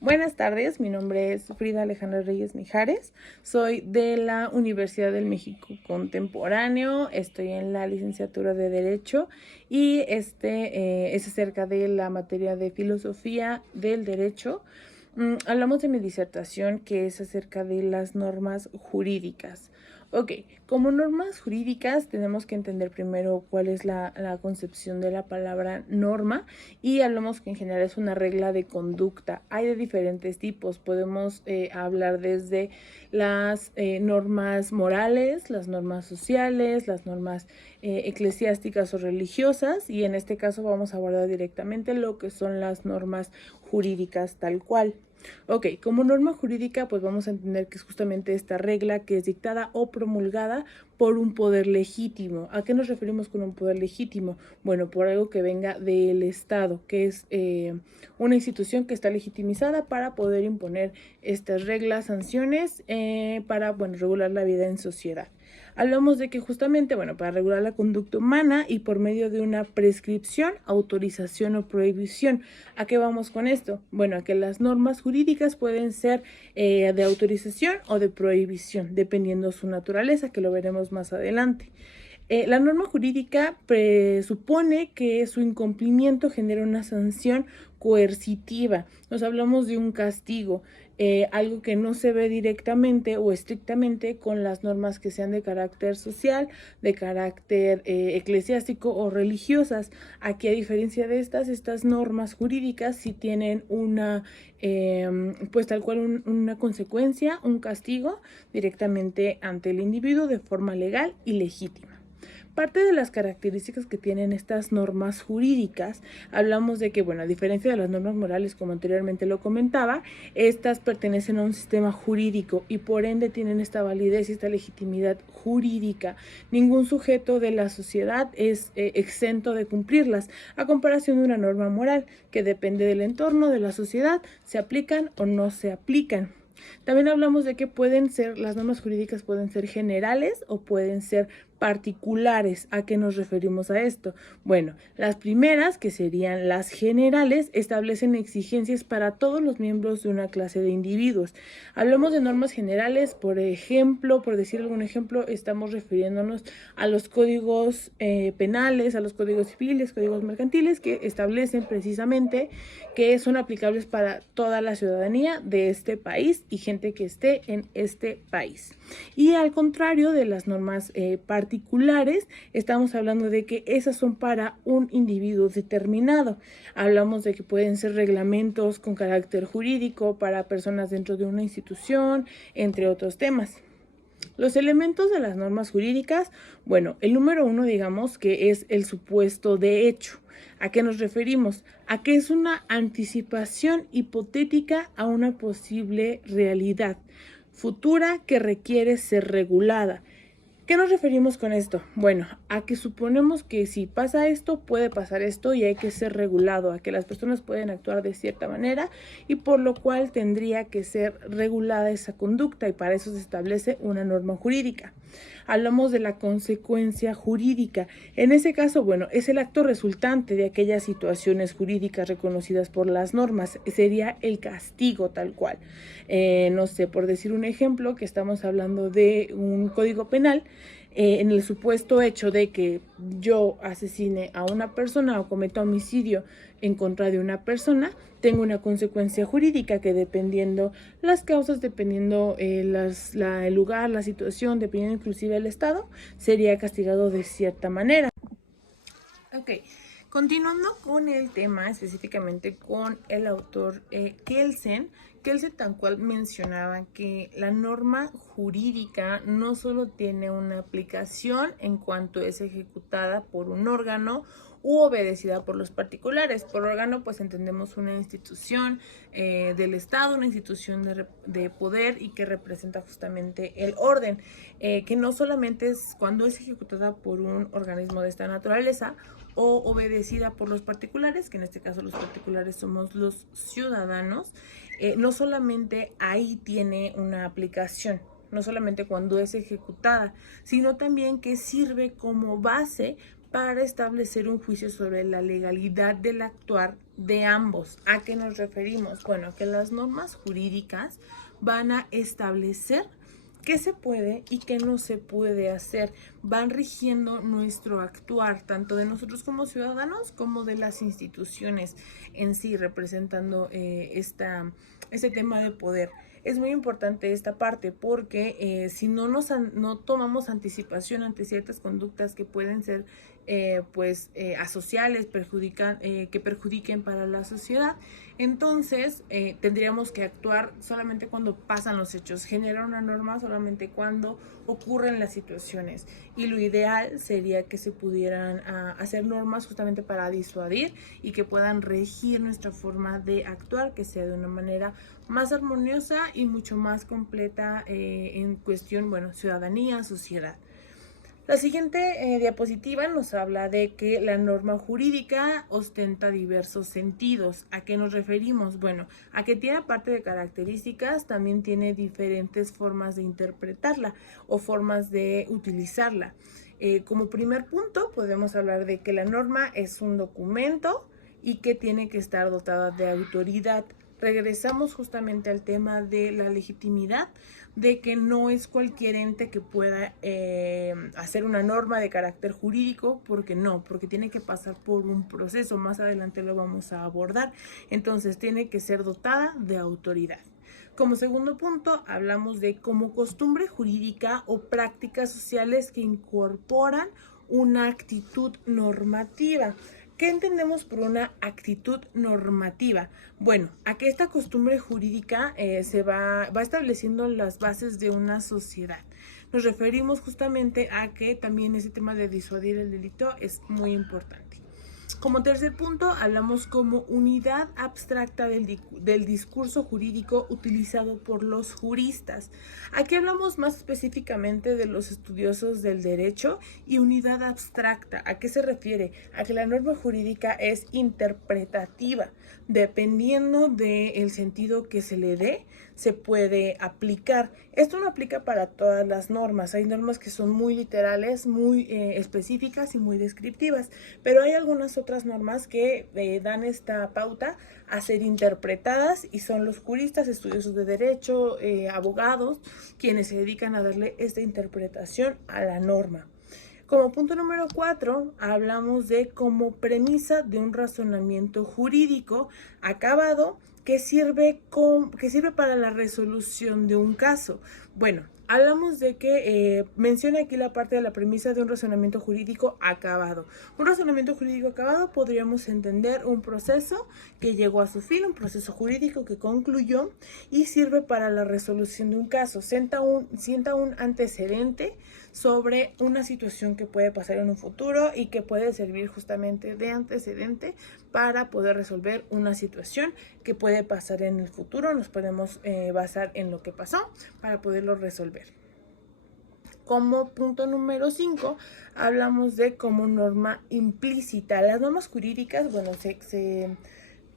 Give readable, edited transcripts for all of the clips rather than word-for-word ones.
Buenas tardes, mi nombre es Frida Alejandra Reyes Mijares, soy de la Universidad del México Contemporáneo, estoy en la licenciatura de Derecho y es acerca de la materia de Filosofía del Derecho. Hablamos de mi disertación que es acerca de las normas jurídicas. Ok, como normas jurídicas tenemos que entender primero cuál es la concepción de la palabra norma y hablamos que en general es una regla de conducta. Hay de diferentes tipos, podemos hablar desde las normas morales, las normas sociales, las normas eclesiásticas o religiosas y en este caso vamos a abordar directamente lo que son las normas jurídicas tal cual. Ok, como norma jurídica pues vamos a entender que es justamente esta regla que es dictada o promulgada por un poder legítimo. ¿A qué nos referimos con un poder legítimo? Bueno, por algo que venga del Estado, que es una institución que está legitimizada para poder imponer estas reglas, sanciones, para, bueno, regular la vida en sociedad. Hablamos de que justamente, bueno, para regular la conducta humana y por medio de una prescripción, autorización o prohibición. ¿A qué vamos con esto? Bueno, a que las normas jurídicas pueden ser de autorización o de prohibición, dependiendo su naturaleza, que lo veremos más adelante. La norma jurídica presupone que su incumplimiento genera una sanción coercitiva. Nos hablamos de un castigo, algo que no se ve directamente o estrictamente con las normas que sean de carácter social, de carácter eclesiástico o religiosas. Aquí, a diferencia de estas normas jurídicas sí tienen una, pues tal cual una consecuencia, un castigo directamente ante el individuo de forma legal y legítima. Parte de las características que tienen estas normas jurídicas, hablamos de que, bueno, a diferencia de las normas morales, como anteriormente lo comentaba, estas pertenecen a un sistema jurídico y por ende tienen esta validez y esta legitimidad jurídica. Ningún sujeto de la sociedad es exento de cumplirlas, a comparación de una norma moral que depende del entorno de la sociedad, se aplican o no se aplican. También hablamos de que las normas jurídicas pueden ser generales o pueden ser particulares. ¿A qué nos referimos a esto? Bueno, las primeras, que serían las generales, establecen exigencias para todos los miembros de una clase de individuos. Hablamos de normas generales, por ejemplo, por decir algún ejemplo, estamos refiriéndonos a los códigos penales, a los códigos civiles, códigos mercantiles, que establecen precisamente que son aplicables para toda la ciudadanía de este país y gente que esté en este país. Y al contrario de las normas particulares, estamos hablando de que esas son para un individuo determinado. Hablamos de que pueden ser reglamentos con carácter jurídico para personas dentro de una institución, entre otros temas. Los elementos de las normas jurídicas, bueno, el número uno, digamos, que es el supuesto de hecho. ¿A qué nos referimos? A que es una anticipación hipotética a una posible realidad futura que requiere ser regulada. ¿Qué nos referimos con esto? Bueno, a que suponemos que si pasa esto, puede pasar esto y hay que ser regulado, a que las personas pueden actuar de cierta manera y por lo cual tendría que ser regulada esa conducta y para eso se establece una norma jurídica. Hablamos de la consecuencia jurídica. En ese caso, bueno, es el acto resultante de aquellas situaciones jurídicas reconocidas por las normas. Sería el castigo tal cual. No sé, por decir un ejemplo, que estamos hablando de un código penal, en el supuesto hecho de que yo asesine a una persona o cometa homicidio en contra de una persona, tengo una consecuencia jurídica que dependiendo las causas, dependiendo el lugar, la situación, dependiendo inclusive el estado, sería castigado de cierta manera. Ok, continuando con el tema, específicamente con el autor Kelsen tal cual mencionaba que la norma jurídica no solo tiene una aplicación en cuanto es ejecutada por un órgano u obedecida por los particulares. Por órgano, pues entendemos una institución del Estado, una institución de poder y que representa justamente el orden, que no solamente es cuando es ejecutada por un organismo de esta naturaleza o obedecida por los particulares, que en este caso los particulares somos los ciudadanos, no solamente ahí tiene una aplicación, no solamente cuando es ejecutada, sino también que sirve como base para establecer un juicio sobre la legalidad del actuar de ambos. ¿A qué nos referimos? Bueno, que las normas jurídicas van a establecer qué se puede y qué no se puede hacer. Van rigiendo nuestro actuar, tanto de nosotros como ciudadanos, como de las instituciones en sí, representando este tema de poder. Es muy importante esta parte porque si no tomamos anticipación ante ciertas conductas que pueden ser asociales, que perjudiquen para la sociedad, entonces tendríamos que actuar solamente cuando pasan los hechos, generar una norma solamente cuando ocurren las situaciones, y lo ideal sería que se pudieran hacer normas justamente para disuadir y que puedan regir nuestra forma de actuar, que sea de una manera más armoniosa y mucho más completa en cuestión, ciudadanía, sociedad. La siguiente diapositiva nos habla de que la norma jurídica ostenta diversos sentidos. ¿A qué nos referimos? Bueno, a que tiene, aparte de características, también tiene diferentes formas de interpretarla o formas de utilizarla. Como primer punto, podemos hablar de que la norma es un documento y que tiene que estar dotada de autoridad. Regresamos justamente al tema de la legitimidad, de que no es cualquier ente que pueda hacer una norma de carácter jurídico, porque tiene que pasar por un proceso, más adelante lo vamos a abordar, entonces tiene que ser dotada de autoridad. Como segundo punto, hablamos de como costumbre jurídica o prácticas sociales que incorporan una actitud normativa. ¿Qué entendemos por una actitud normativa? Bueno, a que esta costumbre jurídica se va estableciendo las bases de una sociedad. Nos referimos justamente a que también ese tema de disuadir el delito es muy importante. Como tercer punto, hablamos como unidad abstracta del discurso jurídico utilizado por los juristas. Aquí hablamos más específicamente de los estudiosos del derecho y unidad abstracta. ¿A qué se refiere? A que la norma jurídica es interpretativa. Dependiendo del sentido que se le dé, se puede aplicar. Esto no aplica para todas las normas. Hay normas que son muy literales, muy específicas y muy descriptivas, pero hay algunas otras normas que dan esta pauta a ser interpretadas, y son los juristas, estudiosos de derecho, abogados, quienes se dedican a darle esta interpretación a la norma. Como punto número 4, hablamos de como premisa de un razonamiento jurídico acabado que sirve para la resolución de un caso. Bueno, hablamos de que menciona aquí la parte de la premisa de un razonamiento jurídico acabado. Un razonamiento jurídico acabado podríamos entender un proceso que llegó a su fin, un proceso jurídico que concluyó y sirve para la resolución de un caso. Sienta un antecedente sobre una situación que puede pasar en un futuro y que puede servir justamente de antecedente para poder resolver una situación que puede pasar en el futuro. Nos podemos basar en lo que pasó para poderlo resolver. Como punto número 5, hablamos de como norma implícita. Las normas jurídicas, se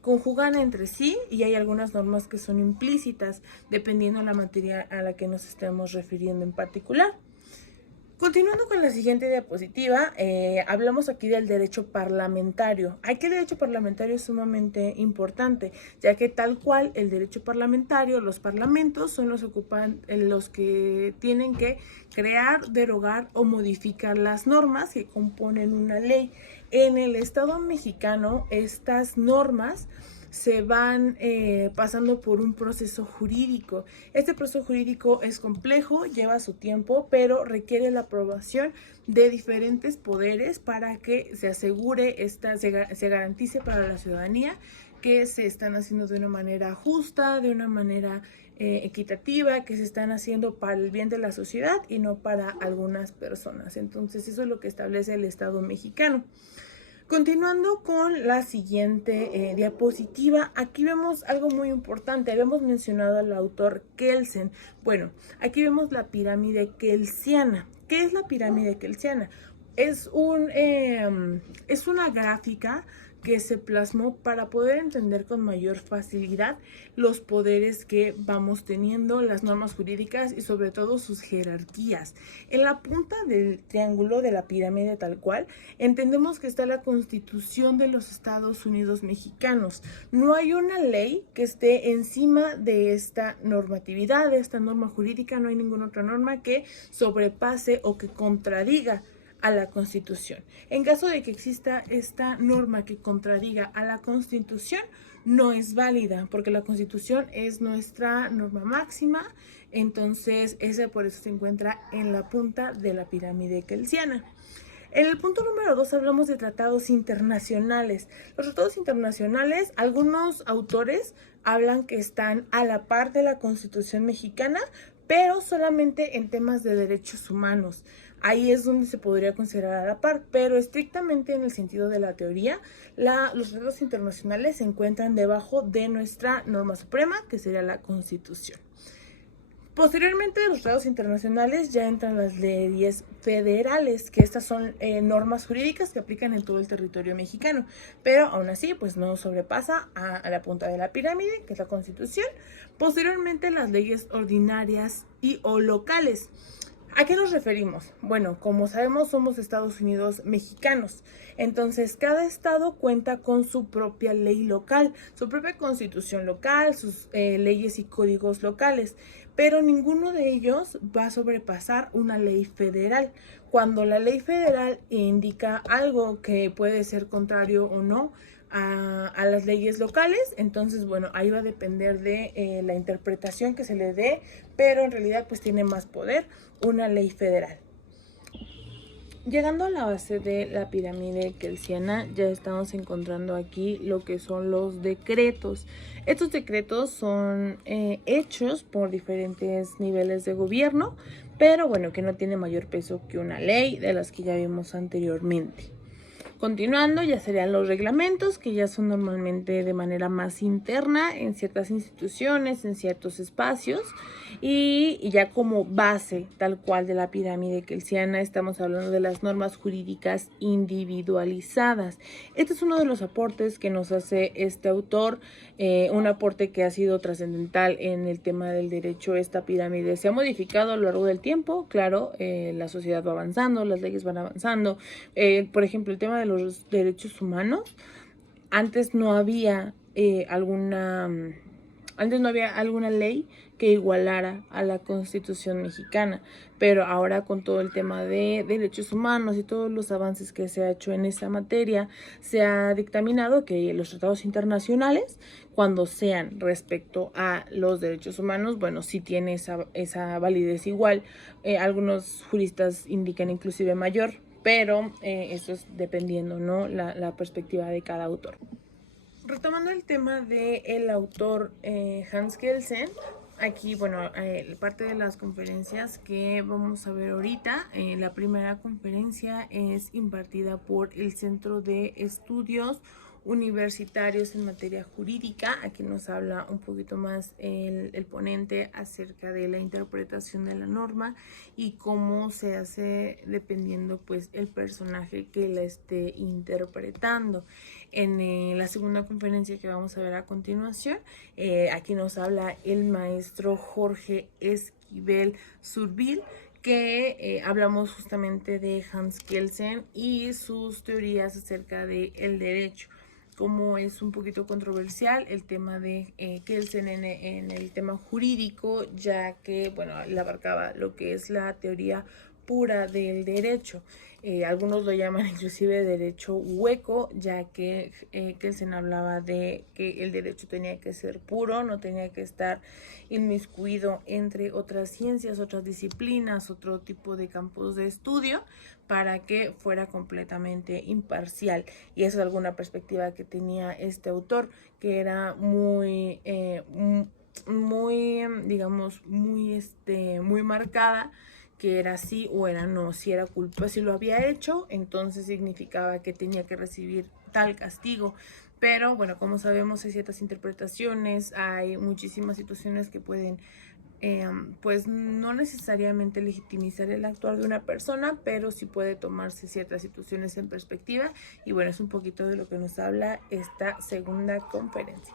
conjugan entre sí, y hay algunas normas que son implícitas, dependiendo de la materia a la que nos estemos refiriendo en particular. Continuando con la siguiente diapositiva, hablamos aquí del derecho parlamentario. Aquí el derecho parlamentario es sumamente importante, ya que tal cual el derecho parlamentario, los parlamentos son los que tienen que crear, derogar o modificar las normas que componen una ley. En el Estado mexicano, estas normas se van pasando por un proceso jurídico. Este proceso jurídico es complejo, lleva su tiempo, pero requiere la aprobación de diferentes poderes para que se asegure, se garantice para la ciudadanía que se están haciendo de una manera justa, de una manera equitativa, que se están haciendo para el bien de la sociedad y no para algunas personas. Entonces, eso es lo que establece el Estado mexicano. Continuando con la siguiente diapositiva, aquí vemos algo muy importante. Habíamos mencionado al autor Kelsen. Bueno, aquí vemos la pirámide kelsiana. ¿Qué es la pirámide kelsiana? Es una gráfica que se plasmó para poder entender con mayor facilidad los poderes que vamos teniendo, las normas jurídicas y sobre todo sus jerarquías. En la punta del triángulo de la pirámide tal cual, entendemos que está la Constitución de los Estados Unidos mexicanos. No hay una ley que esté encima de esta normatividad, de esta norma jurídica, no hay ninguna otra norma que sobrepase o que contradiga a la Constitución. En caso de que exista esta norma que contradiga a la Constitución, no es válida, porque la Constitución es nuestra norma máxima, entonces esa por eso se encuentra en la punta de la pirámide kelsiana. En el punto número 2 hablamos de tratados internacionales. Los tratados internacionales, algunos autores hablan que están a la par de la Constitución mexicana, pero solamente en temas de derechos humanos. Ahí es donde se podría considerar a la par, pero estrictamente en el sentido de la teoría, los tratados internacionales se encuentran debajo de nuestra norma suprema, que sería la Constitución. Posteriormente de los tratados internacionales ya entran las leyes federales, que estas son normas jurídicas que aplican en todo el territorio mexicano, pero aún así pues no sobrepasa a la punta de la pirámide, que es la Constitución. Posteriormente las leyes ordinarias y o locales. ¿A qué nos referimos? Bueno, como sabemos somos Estados Unidos mexicanos, entonces cada estado cuenta con su propia ley local, su propia constitución local, sus leyes y códigos locales, pero ninguno de ellos va a sobrepasar una ley federal. Cuando la ley federal indica algo que puede ser contrario o no a las leyes locales, entonces bueno, ahí va a depender de la interpretación que se le dé, pero en realidad pues tiene más poder una ley federal. Llegando a la base de la pirámide kelsiana, ya estamos encontrando aquí lo que son los decretos. Estos decretos son hechos por diferentes niveles de gobierno, pero bueno, que no tiene mayor peso que una ley de las que ya vimos anteriormente. Continuando, ya serían los reglamentos, que ya son normalmente de manera más interna en ciertas instituciones, en ciertos espacios, y ya como base tal cual de la pirámide kelsiana estamos hablando de las normas jurídicas individualizadas. Este es uno de los aportes que nos hace este autor, un aporte que ha sido trascendental en el tema del derecho. Esta pirámide se ha modificado a lo largo del tiempo, claro, la sociedad va avanzando, las leyes van avanzando. Por ejemplo, el tema de los derechos humanos, antes no había alguna ley que igualara a la Constitución mexicana, pero ahora con todo el tema de derechos humanos y todos los avances que se ha hecho en esa materia, se ha dictaminado que los tratados internacionales, cuando sean respecto a los derechos humanos, bueno, sí tiene esa validez igual. Algunos juristas indican inclusive mayor, pero eso es dependiendo, ¿no? La perspectiva de cada autor. Retomando el tema del autor Hans Kelsen, aquí, bueno, parte de las conferencias que vamos a ver ahorita, la primera conferencia es impartida por el Centro de Estudios Universitarios en Materia Jurídica. Aquí nos habla un poquito más el ponente acerca de la interpretación de la norma y cómo se hace dependiendo pues el personaje que la esté interpretando. En la segunda conferencia que vamos a ver a continuación, aquí nos habla el maestro Jorge Esquivel Surbil, que hablamos justamente de Hans Kelsen y sus teorías acerca del derecho. Como es un poquito controversial el tema de Kelsen en el tema jurídico, ya que, bueno, le abarcaba lo que es la teoría pura del derecho. Algunos lo llaman inclusive derecho hueco, ya que Kelsen hablaba de que el derecho tenía que ser puro, no tenía que estar inmiscuido entre otras ciencias, otras disciplinas, otro tipo de campos de estudio, para que fuera completamente imparcial. Y esa es alguna perspectiva que tenía este autor, que era muy, digamos, muy marcada, que era sí o era no. Si era culpa, si lo había hecho, entonces significaba que tenía que recibir tal castigo. Pero bueno, como sabemos, hay ciertas interpretaciones, hay muchísimas situaciones que pueden pues no necesariamente legitimizar el actuar de una persona, pero sí puede tomarse ciertas situaciones en perspectiva. Y bueno, es un poquito de lo que nos habla esta segunda conferencia.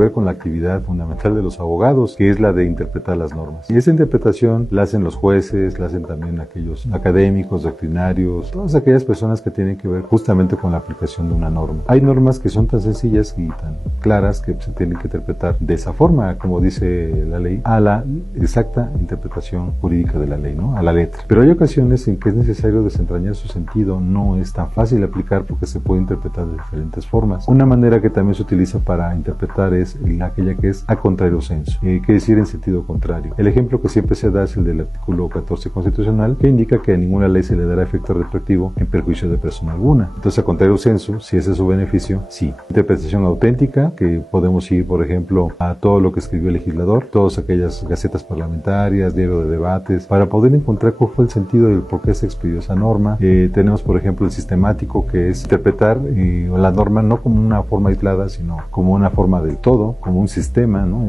Ver con la actividad fundamental de los abogados, que es la de interpretar las normas. Y esa interpretación la hacen los jueces, la hacen también aquellos académicos, doctrinarios, todas aquellas personas que tienen que ver justamente con la aplicación de una norma. Hay normas que son tan sencillas y tan claras que se tienen que interpretar de esa forma, como dice la ley, a la exacta interpretación jurídica de la ley, ¿no? A la letra. Pero hay ocasiones en que es necesario desentrañar su sentido, no es tan fácil aplicar porque se puede interpretar de diferentes formas. Una manera que también se utiliza para interpretar es aquella que es a contrario sensu, quiere decir en sentido contrario. El ejemplo que siempre se da es el del artículo 14 constitucional, que indica que a ninguna ley se le dará efecto retroactivo en perjuicio de persona alguna. Entonces, a contrario sensu, si ese es su beneficio, sí. Interpretación auténtica, que podemos ir, por ejemplo, a todo lo que escribió el legislador, todas aquellas gacetas parlamentarias, diario de debates, para poder encontrar cuál fue el sentido del por qué se expidió esa norma. Tenemos, por ejemplo, el sistemático, que es interpretar la norma no como una forma aislada, sino como una forma del todo, como un sistema, ¿no?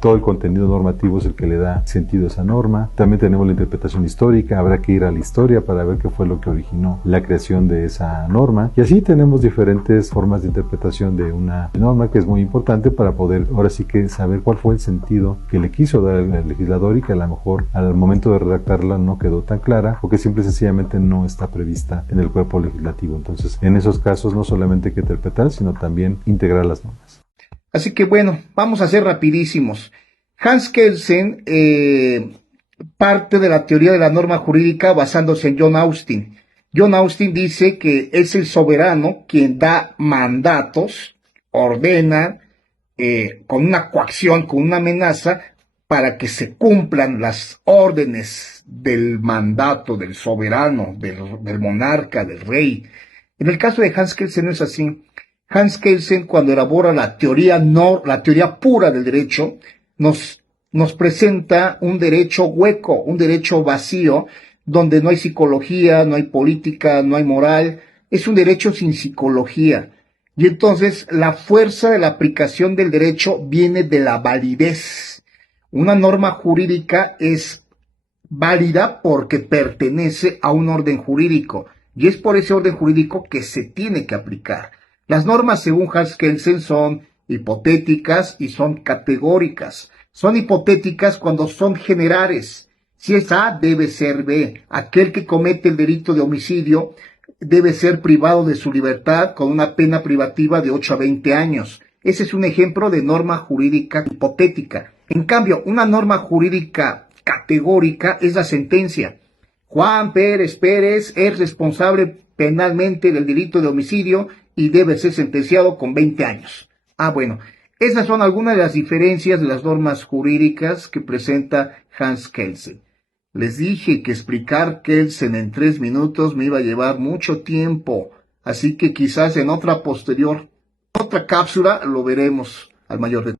Todo el contenido normativo es el que le da sentido a esa norma. También tenemos la interpretación histórica, habrá que ir a la historia para ver qué fue lo que originó la creación de esa norma. Y así tenemos diferentes formas de interpretación de una norma, que es muy importante para poder ahora sí que saber cuál fue el sentido que le quiso dar el legislador y que a lo mejor al momento de redactarla no quedó tan clara porque simple y sencillamente no está prevista en el cuerpo legislativo. Entonces, en esos casos no solamente hay que interpretar, sino también integrar las normas. Así que bueno, vamos a ser rapidísimos. Hans Kelsen parte de la teoría de la norma jurídica basándose en John Austin. John Austin dice que es el soberano quien da mandatos, ordena con una coacción, con una amenaza, para que se cumplan las órdenes del mandato del soberano, del monarca, del rey. En el caso de Hans Kelsen no es así. Hans Kelsen, cuando elabora la teoría pura del derecho, nos presenta un derecho hueco, un derecho vacío, donde no hay psicología, no hay política, no hay moral. Es un derecho sin psicología. Y entonces la fuerza de la aplicación del derecho viene de la validez. Una norma jurídica es válida porque pertenece a un orden jurídico. Y es por ese orden jurídico que se tiene que aplicar. Las normas, según Hans Kelsen, son hipotéticas y son categóricas. Son hipotéticas cuando son generales. Si es A, debe ser B. Aquel que comete el delito de homicidio debe ser privado de su libertad con una pena privativa de 8 a 20 años. Ese es un ejemplo de norma jurídica hipotética. En cambio, una norma jurídica categórica es la sentencia. Juan Pérez Pérez es responsable penalmente del delito de homicidio y debe ser sentenciado con 20 años. Bueno, esas son algunas de las diferencias de las normas jurídicas que presenta Hans Kelsen. Les dije que explicar Kelsen en 3 minutos me iba a llevar mucho tiempo, así que quizás en otra cápsula lo veremos al mayor detalle.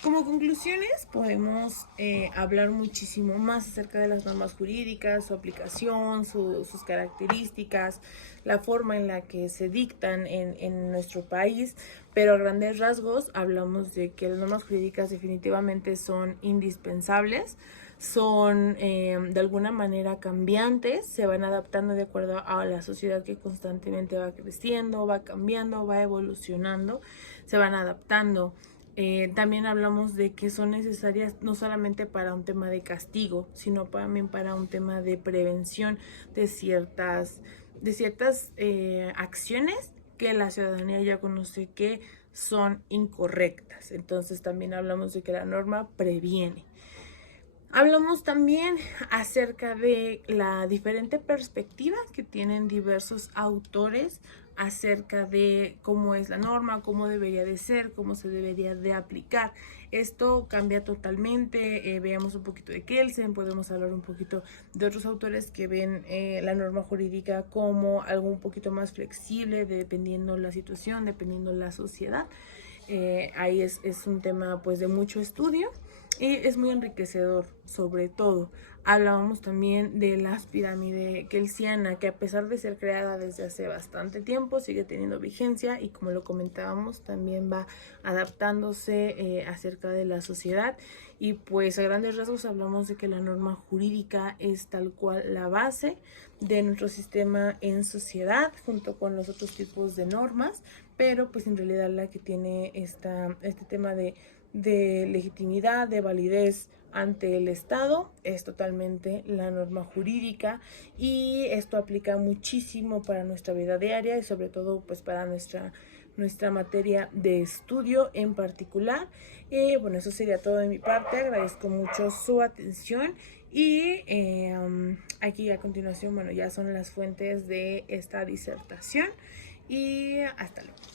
Como conclusiones, podemos hablar muchísimo más acerca de las normas jurídicas, su aplicación, sus características, la forma en la que se dictan en nuestro país, pero a grandes rasgos hablamos de que las normas jurídicas definitivamente son indispensables, son de alguna manera cambiantes, se van adaptando de acuerdo a la sociedad que constantemente va creciendo, va cambiando, va evolucionando, se van adaptando. También hablamos de que son necesarias no solamente para un tema de castigo, sino también para un tema de prevención de ciertas acciones que la ciudadanía ya conoce que son incorrectas. Entonces también hablamos de que la norma previene. Hablamos también acerca de la diferente perspectiva que tienen diversos autores acerca de cómo es la norma, cómo debería de ser, cómo se debería de aplicar. Esto cambia totalmente. Veamos un poquito de Kelsen, podemos hablar un poquito de otros autores que ven la norma jurídica como algo un poquito más flexible, dependiendo la situación, dependiendo la sociedad. Ahí es un tema pues de mucho estudio. y es muy enriquecedor. Sobre todo hablábamos también de la pirámide kelsiana, que a pesar de ser creada desde hace bastante tiempo sigue teniendo vigencia, y como lo comentábamos también va adaptándose acerca de la sociedad. Y pues a grandes rasgos hablamos de que la norma jurídica es tal cual la base de nuestro sistema en sociedad, junto con los otros tipos de normas, pero pues en realidad la que tiene este tema de legitimidad, de validez ante el Estado es totalmente la norma jurídica, y esto aplica muchísimo para nuestra vida diaria y sobre todo pues para nuestra materia de estudio en particular. Bueno, eso sería todo de mi parte. Agradezco mucho su atención y aquí a continuación, bueno, ya son las fuentes de esta disertación, y hasta luego.